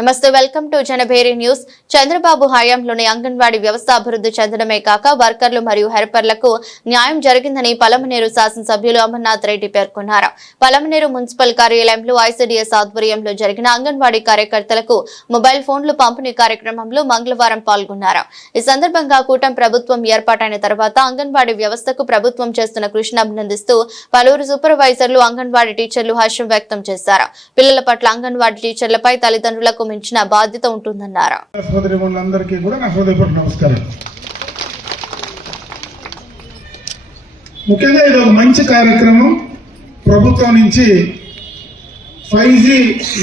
నమస్తే, welcome to Janabheri news. Chandrababu హయాంలోని అంగన్వాడీ వ్యవస్థ అభివృద్ధి చెందడమే కాక వర్కర్లు మరియు హెల్పర్లకు న్యాయం జరిగిందని పలమనేరు శాసనసభ్యులు అమర్నాథ్ రెడ్డి పేర్కొన్నారు. పలమనేరు మున్సిపల్ కార్యాలయంలో ఐసీడీఎస్ ఆధ్వర్యంలో జరిగిన అంగన్వాడీ కార్యకర్తలకు మొబైల్ ఫోన్లు పంపిణీ కార్యక్రమంలో మంగళవారం పాల్గొన్నారు. ఈ సందర్భంగా కూటమి ప్రభుత్వం ఏర్పాటైన తర్వాత అంగన్వాడీ వ్యవస్థకు ప్రభుత్వం చేస్తున్న కృషిని అభినందిస్తూ పలువురు సూపర్వైజర్లు, అంగన్వాడీ టీచర్లు హర్షం వ్యక్తం చేశారు. పిల్లల పట్ల అంగన్వాడీ టీచర్లపై తల్లిదండ్రులకు మించిన బాధ్యత ఉంటుందన్నారు. ముఖ్యంగా ఇది ఒక మంచి కార్యక్రమం. ప్రభుత్వం నుంచి 5G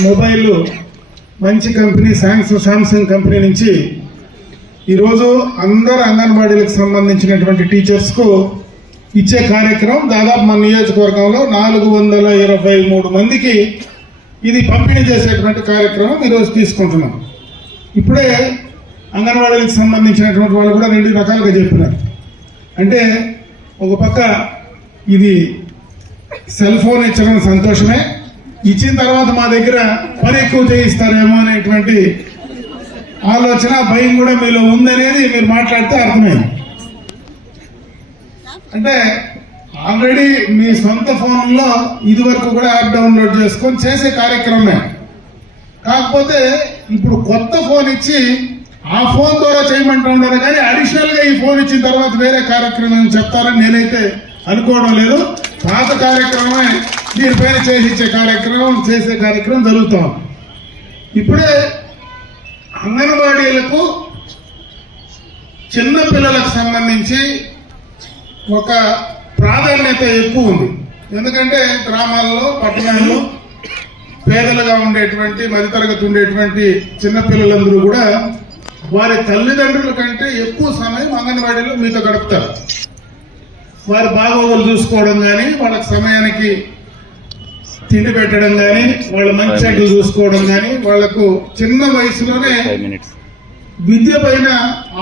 మొబైల్ మంచి కంపెనీ శాంసంగ్ కంపెనీ నుంచి ఈరోజు అందరు అంగన్వాడీలకు సంబంధించినటువంటి టీచర్స్కు ఇచ్చే కార్యక్రమం దాదాపు మన నియోజకవర్గంలో 423 మందికి ఇది పంపిణీ చేసేటువంటి కార్యక్రమం ఈరోజు తీసుకుంటున్నాం. ఇప్పుడే అంగన్వాడీలకు సంబంధించినటువంటి వాళ్ళు కూడా 2 రకాలుగా చెప్పినారు. అంటే ఒక పక్క ఇది సెల్ ఫోన్ ఇచ్చడం సంతోషమే, ఇచ్చిన తర్వాత మా దగ్గర పని ఎక్కువ చేయిస్తారేమో అనేటువంటి ఆలోచన, భయం కూడా మీలో ఉందనేది మీరు మాట్లాడితే అర్థమైంది. అంటే ఆల్రెడీ మీ సొంత ఫోన్లో ఇది వరకు కూడా యాప్ డౌన్లోడ్ చేసుకొని చేసే కార్యక్రమమే. కాకపోతే ఇప్పుడు కొత్త ఫోన్ ఇచ్చి ఆ ఫోన్ ద్వారా చేయమంటూ ఉండరు, కానీ అడిషనల్ గా ఈ ఫోన్ ఇచ్చిన తర్వాత వేరే కార్యక్రమం చెప్తారని నేనైతే అనుకోవడం లేదు. పాత కార్యక్రమమే దీనిపైన చేసే కార్యక్రమం జరుగుతాం. ఇప్పుడే అంగన్వాడీలకు చిన్న పిల్లలకు సంబంధించి ఒక ప్రాధాన్యత ఎక్కువ ఉంది. ఎందుకంటే గ్రామాల్లో, పట్టణాల్లో పేదలుగా ఉండేటువంటి, మధ్యతరగతి ఉండేటువంటి చిన్నపిల్లలందరూ కూడా వారి తల్లిదండ్రుల కంటే ఎక్కువ సమయం అంగన్వాడీలో మీతో గడుపుతారు. వారి బాగోగులు చూసుకోవడం కానీ, వాళ్ళకి సమయానికి తిండి పెట్టడం కానీ, వాళ్ళ మంచి చెడ్డలు చూసుకోవడం కానీ, వాళ్లకు చిన్న వయసులోనే విద్య పైన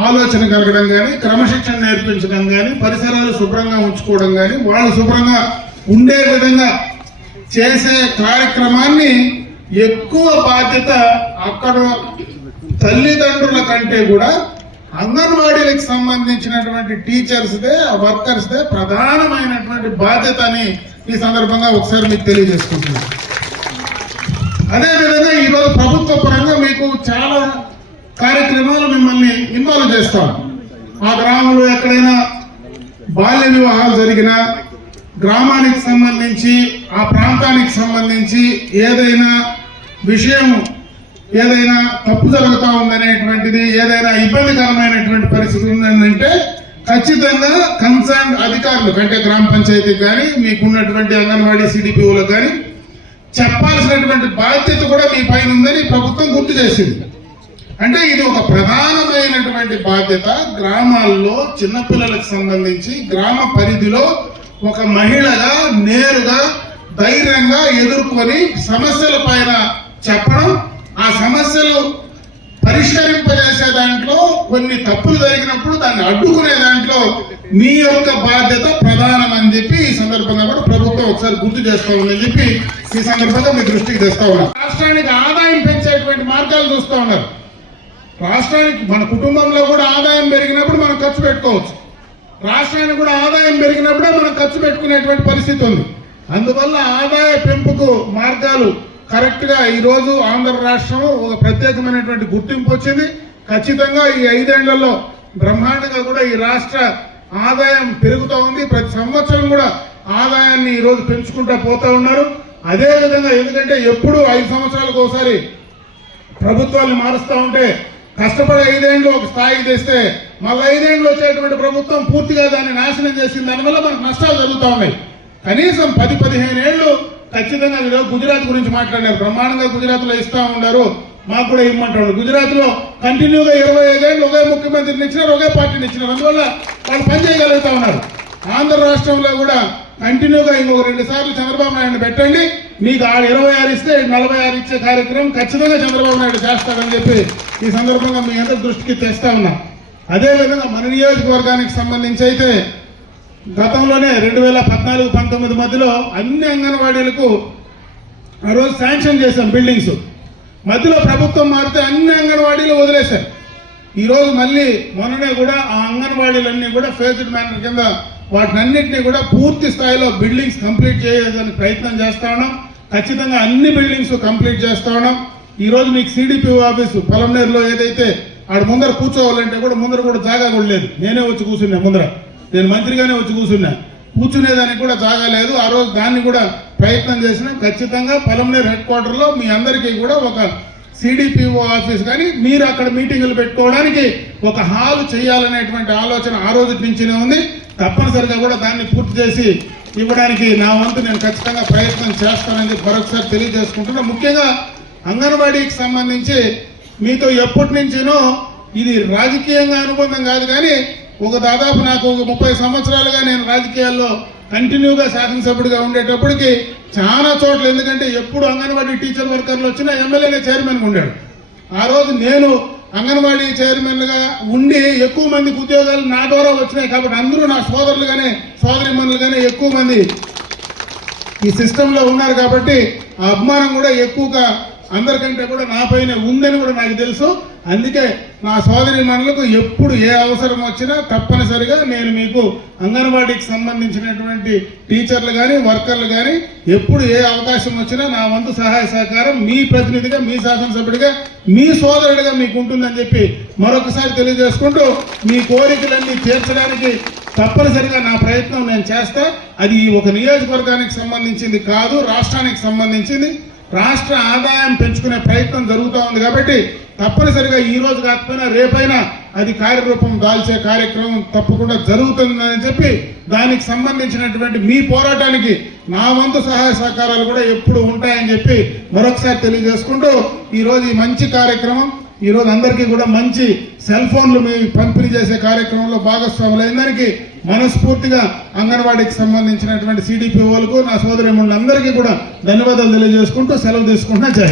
ఆలోచన కలగడం కానీ, క్రమశిక్షణ నేర్పించడం కానీ, పరిసరాలు శుభ్రంగా ఉంచుకోవడం కానీ, వాళ్ళు శుభ్రంగా ఉండే విధంగా చేసే కార్యక్రమాన్ని ఎక్కువ బాధ్యత అక్కడ తల్లిదండ్రుల కంటే కూడా అంగన్వాడీలకు సంబంధించినటువంటి టీచర్స్దే, వర్కర్స్దే ప్రధానమైనటువంటి బాధ్యత అని ఈ సందర్భంగా ఒకసారి మీకు తెలియజేసుకుంటున్నాను. అదేవిధంగా ఈరోజు ప్రభుత్వ పరంగా మీకు చాలా కార్యక్రమాలు మిమ్మల్ని ఇన్వాల్వ్ చేస్తాం. ఆ గ్రామంలో ఎక్కడైనా బాల్య వివాహాలు జరిగినా, గ్రామానికి సంబంధించి, ఆ ప్రాంతానికి సంబంధించి ఏదైనా విషయం, ఏదైనా తప్పు జరుగుతూ ఉందనేటువంటిది, ఏదైనా ఇబ్బందికరమైనటువంటి పరిస్థితి ఉందంటే ఖచ్చితంగా కన్సర్న్ అధికారులు అంటే గ్రామ పంచాయతీకి కానీ, మీకున్నటువంటి అంగన్వాడీ సిడిపిఓలకు కానీ చెప్పాల్సినటువంటి బాధ్యత కూడా మీ పైన ఉందని ప్రభుత్వం గుర్తు చేసింది. అంటే ఇది ఒక ప్రధానమైనటువంటి బాధ్యత. గ్రామాల్లో చిన్నపిల్లలకు సంబంధించి గ్రామ పరిధిలో ఒక మహిళగా నేరుగా ధైర్యంగా ఎదుర్కొని సమస్యల పైన చెప్పడం, ఆ సమస్యలు పరిష్కరింపజేసే దాంట్లో కొన్ని తప్పులు జరిగినప్పుడు దాన్ని అడ్డుకునే దాంట్లో మీ యొక్క బాధ్యత ప్రధానం అని చెప్పి ఈ సందర్భంగా కూడా ప్రభుత్వం ఒకసారి గుర్తు చేస్తా ఉందని చెప్పి ఈ సందర్భంగా మీ దృష్టికి తెస్తా ఉన్నారు. రాష్ట్రానికి ఆదాయం పెంచేటువంటి మార్గాలు చూస్తూ ఉన్నారు. రాష్ట్రానికి, మన కుటుంబంలో కూడా ఆదాయం పెరిగినప్పుడు మనం ఖర్చు పెట్టుకోవచ్చు. రాష్ట్రానికి కూడా ఆదాయం పెరిగినప్పుడే మనం ఖర్చు పెట్టుకునేటువంటి పరిస్థితి ఉంది. అందువల్ల ఆదాయ పెంపుకు మార్గాలు కరెక్ట్ గా ఈరోజు ఆంధ్ర రాష్ట్రం ఒక ప్రత్యేకమైనటువంటి గుర్తింపు వచ్చింది. ఖచ్చితంగా ఈ 5 ఏళ్లలో బ్రహ్మాండంగా కూడా ఈ రాష్ట్ర ఆదాయం పెరుగుతూ ఉంది. ప్రతి సంవత్సరం కూడా ఆదాయాన్ని ఈరోజు పెంచుకుంటూ పోతా ఉన్నారు. అదే విధంగా ఎందుకంటే ఎప్పుడు 5 సంవత్సరాలకు ఒకసారి ప్రభుత్వాన్ని మారుస్తూ ఉంటే కష్టపడి 5 ఏళ్ళు ఒక స్థాయికి తెస్తే మళ్ళీ 5 ఏళ్ళు వచ్చేటువంటి ప్రభుత్వం పూర్తిగా దాన్ని నాశనం చేసింది. దానివల్ల మనకు నష్టాలు జరుగుతూ ఉన్నాయి. కనీసం 10-15 ఏళ్ళు ఖచ్చితంగా ఈరోజు గుజరాత్ గురించి మాట్లాడారు. బ్రహ్మాండంగా గుజరాత్ లో ఇస్తా ఉన్నారు, మాకు కూడా ఇవ్వమంటారు. గుజరాత్ లో కంటిన్యూగా 25 ఏళ్ళు ఒకే ముఖ్యమంత్రిని ఇచ్చినారు, ఒకే పార్టీని ఇచ్చినారు. అందువల్ల వాళ్ళు పనిచేయగలుగుతా ఉన్నారు. ఆంధ్ర రాష్ట్రంలో కూడా కంటిన్యూగా ఇంకొక 2 సార్లు చంద్రబాబు నాయుడు పెట్టండి, మీకు 26 ఇస్తే 46 ఇచ్చే కార్యక్రమం ఖచ్చితంగా చంద్రబాబు నాయుడు చేస్తారని చెప్పి ఈ సందర్భంగా మీ అందరి దృష్టికి తెస్తా ఉన్నా. అదేవిధంగా మన నియోజకవర్గానికి సంబంధించి అయితే గతంలోనే 2014-19 మధ్యలో అన్ని అంగన్వాడీలకు ఆ రోజు శాంక్షన్ చేశాం బిల్డింగ్స్. మధ్యలో ప్రభుత్వం మారితే అన్ని అంగన్వాడీలు వదిలేశారు. ఈరోజు మళ్ళీ మొన్ననే కూడా ఆ అంగన్వాడీలన్నీ కూడా ఫేజ్డ్ మేనర్ కింద వాటినన్నింటినీ కూడా పూర్తి స్థాయిలో బిల్డింగ్స్ కంప్లీట్ చేయడానికి ప్రయత్నం చేస్తా ఉన్నాం. ఖచ్చితంగా అన్ని బిల్డింగ్స్ కంప్లీట్ చేస్తా ఉన్నాం. ఈ రోజు మీకు సిడిపిఓ ఆఫీసు పొలంనేరులో ఏదైతే ఆడ ముందర కూర్చోవాలంటే కూడా ముందర కూడా జాగా కూడా లేదు. నేనే వచ్చి కూర్చున్నా ముందర, నేను మంత్రిగానే వచ్చి కూర్చున్నా. కూర్చునేదానికి కూడా జాగా లేదు. ఆ రోజు దాన్ని కూడా ప్రయత్నం చేసినాం. ఖచ్చితంగా పొలంనేరు హెడ్ క్వార్టర్లో మీ అందరికీ కూడా ఒక సిడిపిఓ ఆఫీస్ కానీ మీరు అక్కడ మీటింగులు పెట్టుకోవడానికి ఒక హాల్ చేయాలనేటువంటి ఆలోచన ఆ రోజు నుంచినే ఉంది. తప్పనిసరిగా కూడా దాన్ని పూర్తి చేసి ఇవ్వడానికి నా వంతు నేను ఖచ్చితంగా ప్రయత్నం చేస్తానని మరొకసారి తెలియజేసుకుంటున్నా. ముఖ్యంగా అంగన్వాడీకి సంబంధించి మీతో ఎప్పటి నుంచినో ఇది రాజకీయంగా అనుబంధం కాదు, కానీ ఒక దాదాపు నాకు ఒక 30 సంవత్సరాలుగా నేను రాజకీయాల్లో కంటిన్యూగా శాసనసభ్యుడిగా ఉండేటప్పటికి చాలా చోట్ల, ఎందుకంటే ఎప్పుడు అంగన్వాడీ టీచర్ వర్కర్లు వచ్చినా ఎమ్మెల్యేనే చైర్మన్ ఉండాడు. ఆ రోజు నేను అంగన్వాడీ చైర్మన్గా ఉండి ఎక్కువ మందికి ఉద్యోగాలు నా ద్వారా వచ్చినాయి కాబట్టి అందరూ నా సోదరులుగానే సోదరిమణులుగానే ఎక్కువ మంది ఈ సిస్టంలో ఉన్నారు కాబట్టి ఆ అభిమానం కూడా ఎక్కువగా అందరికంటే కూడా నాపైన ఉందని కూడా నాకు తెలుసు. అందుకే నా సోదరిమణులకు ఎప్పుడు ఏ అవసరం వచ్చినా తప్పనిసరిగా నేను మీకు అంగన్వాడీకి సంబంధించినటువంటి టీచర్లు కానీ వర్కర్లు కానీ ఎప్పుడు ఏ అవకాశం వచ్చినా నా వంతు సహాయ సహకారం మీ ప్రతినిధిగా, మీ శాసనసభ్యుడిగా, మీ సోదరుడిగా మీకు ఉంటుందని చెప్పి మరొకసారి తెలియజేసుకుంటూ మీ కోరికలన్నీ తీర్చడానికి తప్పనిసరిగా నా ప్రయత్నం నేను చేస్తా. అది ఒక నియోజకవర్గానికి సంబంధించింది కాదు, రాష్ట్రానికి సంబంధించింది. రాష్ట్ర ఆదాయం పెంచుకునే ప్రయత్నం జరుగుతూ ఉంది కాబట్టి తప్పనిసరిగా ఈ రోజు కాకపోయినా రేపైనా అది కార్యరూపం దాల్చే కార్యక్రమం తప్పకుండా జరుగుతుందని చెప్పి దానికి సంబంధించినటువంటి మీ పోరాటానికి నా వంతు సహాయ సహకారాలు కూడా ఎప్పుడు ఉంటాయని చెప్పి మరొకసారి తెలియజేసుకుంటూ ఈరోజు ఈ మంచి కార్యక్రమం, ఈరోజు అందరికీ కూడా మంచి సెల్ ఫోన్లు మీ పంపిణీ చేసే కార్యక్రమంలో భాగస్వాములైనందుకు మనస్ఫూర్తిగా అంగన్వాడీకి సంబంధించినటువంటి సిడిపిఓలకు, నా సోదరిమణులందరికీ కూడా ధన్యవాదాలు తెలియజేసుకుంటూ సెలవు తీసుకుంటున్నా. జై